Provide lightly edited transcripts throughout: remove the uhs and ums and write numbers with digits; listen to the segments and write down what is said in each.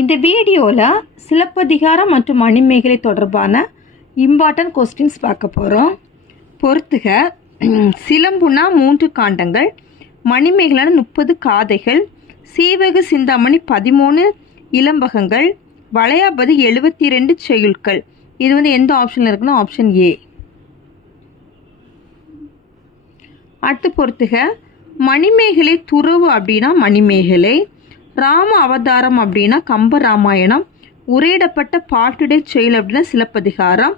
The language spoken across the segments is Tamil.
இந்த வீடியோவில் சிலப்பதிகாரம் மற்றும் மணிமேகலை தொடர்பான இம்பார்ட்டன்ட் கொஸ்டின்ஸ் பார்க்க போகிறோம். பொறுத்துக. சிலம்புனா 3 காண்டங்கள், மணிமேகலான 30 காதைகள், சீவக சிந்தாமணி 13 இலம்பகங்கள், வளையாபதி 72 செய்யுட்கள். இது எந்த ஆப்ஷனில் இருக்குன்னா ஆப்ஷன் ஏ. அடுத்து பொறுத்துக. மணிமேகலை துறவு அப்படின்னா மணிமேகலை, ராம அவதாரம் அப்படின்னா கம்ப ராமாயணம், உரையிடப்பட்ட பாட்டுடை செயல் அப்படின்னா சிலப்பதிகாரம்,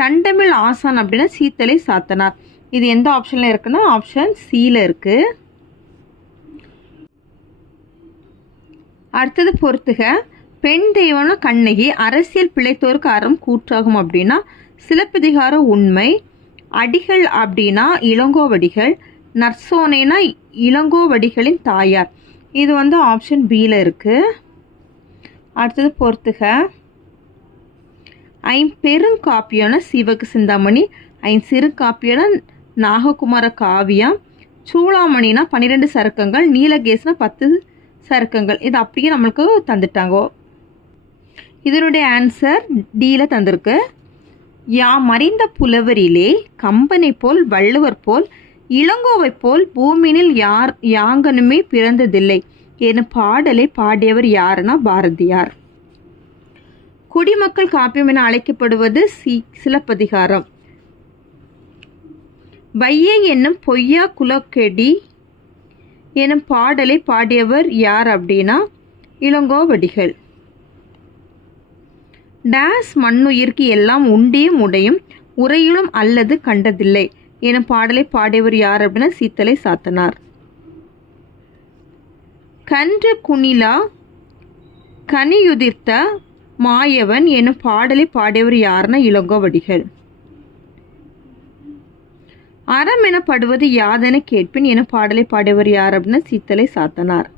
தண்டமிழ் ஆசான் அப்படின்னா சீத்தலை சாத்தனார். இது எந்த ஆப்ஷனில் இருக்குன்னா ஆப்ஷன் சியில் இருக்கு. அடுத்தது பொறுத்துக. பெண் தெய்வம்னா கண்ணகி, அரசியல் பிழைத்தோருக்கு அறம் கூற்றாகும் அப்படின்னா சிலப்பதிகார உண்மை, அடிகள் அப்படின்னா இளங்கோவடிகள், நற்சோனைனா இளங்கோவடிகளின் தாயார். இது ஆப்ஷன் பியில் இருக்குது. அடுத்தது பொறுத்துக. ஐம்பெருங்காப்பியம்னா சீவக சிந்தாமணி, சிறு காப்பியம்னா நாககுமார காவியம், சூளாமணினா 12 சருக்கங்கள், நீலகேசனா 10 சருக்கங்கள். இது அப்படியே நம்மளுக்கு தந்துட்டாங்க. இதனுடைய ஆன்சர் டியில் தந்திருக்கு. யாம் அறிந்த புலவரிலே கம்பனை போல் வள்ளுவர் போல் இளங்கோவை போல் பூமியினில் யாங்கனுமே பிறந்ததில்லை என பாடலை பாடியவர் யாருன்னா பாரதியார். குடிமக்கள் காப்பியம் என அழைக்கப்படுவது சிலப்பதிகாரம். வையை என்னும் பொய்யா குலக்கெடி எனும் பாடலை பாடியவர் யார் அப்படின்னா இளங்கோவடிகள். டேஸ் மண்ணுயிர்க்கு எல்லாம் உண்டியும் உடையும் உரையிலும் அல்லது கண்டதில்லை எனும் பாடலை பாடியவர் யார் அப்படின்னா சீத்தலை சாத்தனார். கன்று குணிலா கனியுதிர்த்த மாயவன் எனும் பாடலை பாடியவர் யாருன்னா இளங்கோவடிகள். அறம் எனப்படுவது யாதென கேட்பின் எனும் பாடலை பாடியவர் யார் அப்படின்னா சீத்தலை சாத்தனார்.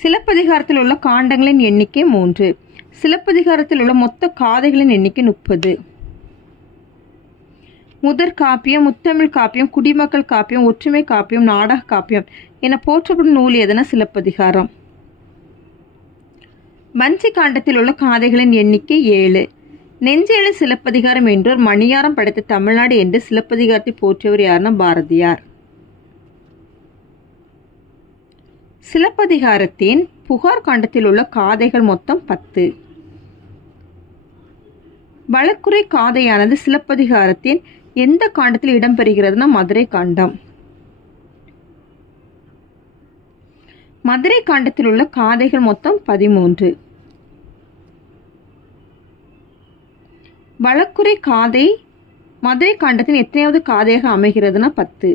சிலப்பதிகாரத்தில் உள்ள காண்டங்களின் எண்ணிக்கை 3. சிலப்பதிகாரத்தில் உள்ள மொத்த காதைகளின் எண்ணிக்கை 30. முதற் காப்பியம், முத்தமிழ் காப்பியம், குடிமக்கள் காப்பியம், ஒற்றுமை காப்பியம், நாடக காப்பியம் என போற்றப்படும் நூல் எதனா சிலப்பதிகாரம். வஞ்சி காண்டத்தில் உள்ள காதைகளின் எண்ணிக்கை 7. நெஞ்செழு சிலப்பதிகாரம் என்றோர் மணியாரம் படைத்த தமிழ்நாடு என்று சிலப்பதிகாரத்தை போற்றியவர் யாருன்னா பாரதியார். சிலப்பதிகாரத்தின் புகார் காண்டத்தில் உள்ள காதைகள் மொத்தம் 10. வழக்குரை காதையானது சிலப்பதிகாரத்தின் எந்த காண்டத்தில் இடம்பெறுகிறதுனா மதுரை காண்டம். மதுரை காண்டத்தில் உள்ள காதைகள் மொத்தம் 13. வழக்குரை காதை மதுரை காண்டத்தின் எத்தனையாவது காதையாக அமைகிறதுனா 10.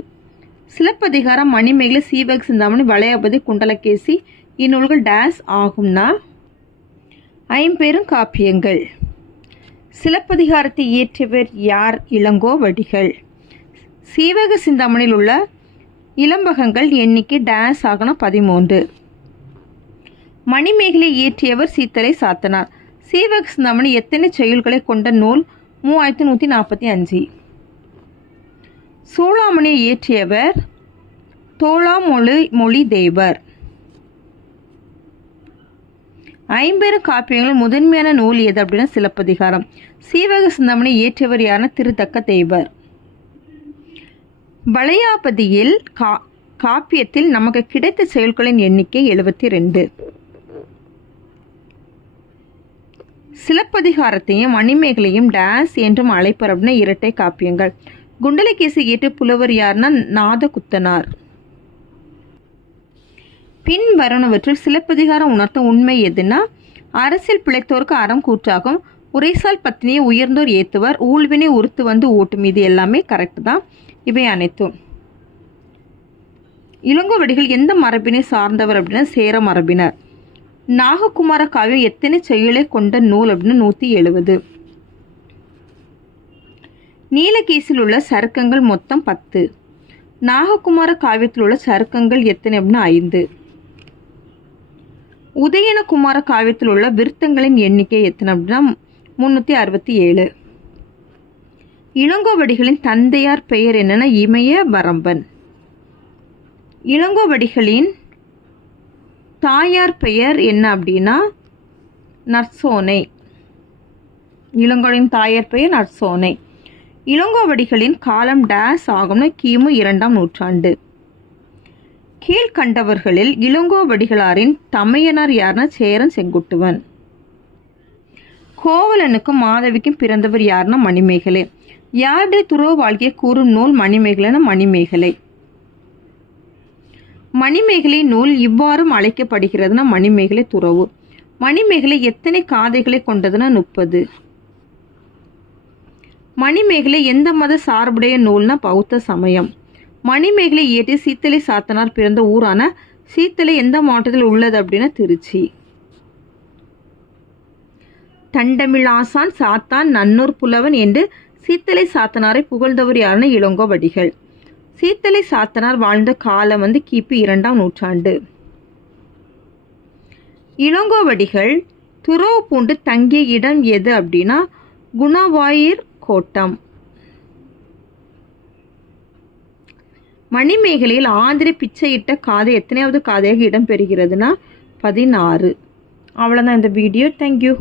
சிலப்பதிகாரம், மணிமேகலை, சீவக சிந்தாமணி, வளையாபதி, குண்டலகேசி இந்நூல்கள் டேஸ் ஆகும்னா ஐம்பெருங்காப்பியங்கள். சிலப்பதிகாரத்தை இயற்றியவர் யார்? இளங்கோவடிகள். சீவக சிந்தாமணியில் உள்ள இலம்பகங்கள் எண்ணிக்கை டேஸ் ஆகணும் 13. மணிமேகலை இயற்றியவர் சீத்தலை சாத்தனார். சீவக சிந்தாமணி எத்தனை செயல்களை கொண்ட நூல்? 3145. சூளாமணியை இயற்றியவர் தோளாமொழி தேவர். ஐம்பெருங்காப்பியங்கள் முதன்மையான நூல் எது அப்படின்னா சிலப்பதிகாரம். சீவக சிந்தாமணி இயற்றியவர் யாருன்னா திருத்தக்க தேவர். வளையாபதியில் காப்பியத்தில் நமக்கு கிடைத்த செயல்களின் எண்ணிக்கை 72. சிலப்பதிகாரத்தையும் மணிமேகலையும் டேஸ் என்றும் அழைப்பர் அப்படின்னா இரட்டை காப்பியங்கள். குண்டலகேசி இயற்றிய புலவர் யாருன்னா நாதகுத்தனார். பின் வரணுவற்றில் சிலப்பதிகாரம் உணர்த்தும் உண்மை எதுனா அரசியல் பிழைத்தோருக்கு அறம் கூற்றாகும், உரைசால் பத்தினியை உயர்ந்தோர் ஏத்துவர், ஊழ்வினை உறுத்து வந்து ஓட்டும். இது எல்லாமே கரெக்ட் தான். இவை அனைத்தும். இளங்கோவடிகள் எந்த மரபினை சார்ந்தவர் அப்படின்னா சேர மரபினர். நாககுமார காவியம் எத்தனை செயலை கொண்ட நூல் அப்படின்னு 170. நீலகேசில் உள்ள சருக்கங்கள் மொத்தம் 10. நாககுமார காவியத்தில் உள்ள சருக்கங்கள் எத்தனை அப்படின்னா 5. உதயனகுமார காவியத்தில் உள்ள விருத்தங்களின் எண்ணிக்கை எத்தனை அப்படின்னா 367. இளங்கோவடிகளின் தந்தையார் பெயர் என்னன்னா இமய வரம்பன். இளங்கோவடிகளின் தாயார் பெயர் என்ன அப்படின்னா நற்சோனை. இளங்கோவடிகளின் தாயார் பெயர் நற்சோனை. இளங்கோவடிகளின் காலம் டேஸ் ஆகும்னா கிமு 2ஆம் நூற்றாண்டு. கீழ்கண்டவர்களில் இளங்கோவடிகளாரின் தமையனார் யாருன்னா சேரன் செங்குட்டுவன். கோவலனுக்கும் மாதவிக்கும் பிறந்தவர் யாருன்னா மணிமேகலை. யாருடைய துறவு வாழ்க்கையை கூறும் நூல் மணிமேகலைன்னா மணிமேகலை. மணிமேகலை நூல் இவ்வாறும் அழைக்கப்படுகிறதுனா மணிமேகலை துறவு. மணிமேகலை எத்தனை காதைகளை கொண்டதுன்னா 30. மணிமேகலை எந்த மத சார்புடைய நூல்னா பௌத்த சமயம். மணிமேகலை இயற்றிய சீத்தலை சாத்தனார் பிறந்த ஊரான சீத்தலை எந்த மாவட்டத்தில் உள்ளது அப்படின்னா திருச்சி. தண்டமிழாசான் சாத்தான் நன்னூர் புலவன் என்று சீத்தலை சாத்தனாரை புகழ்ந்தவர் யாருன்னா இளங்கோவடிகள். சீத்தலை சாத்தனார் வாழ்ந்த காலம் கிபி 2ஆம் நூற்றாண்டு. இளங்கோவடிகள் துறவு பூண்டு தங்கிய இடம் எது அப்படின்னா குணவாயிர் கோட்டம். மணிமேகலையில் ஆந்திரை பிச்சையிட்ட காதை எத்தனையாவது காதையாக இடம் பெறுகிறதுனா 16. அவ்வளோதான் இந்த வீடியோ. தேங்க்யூ.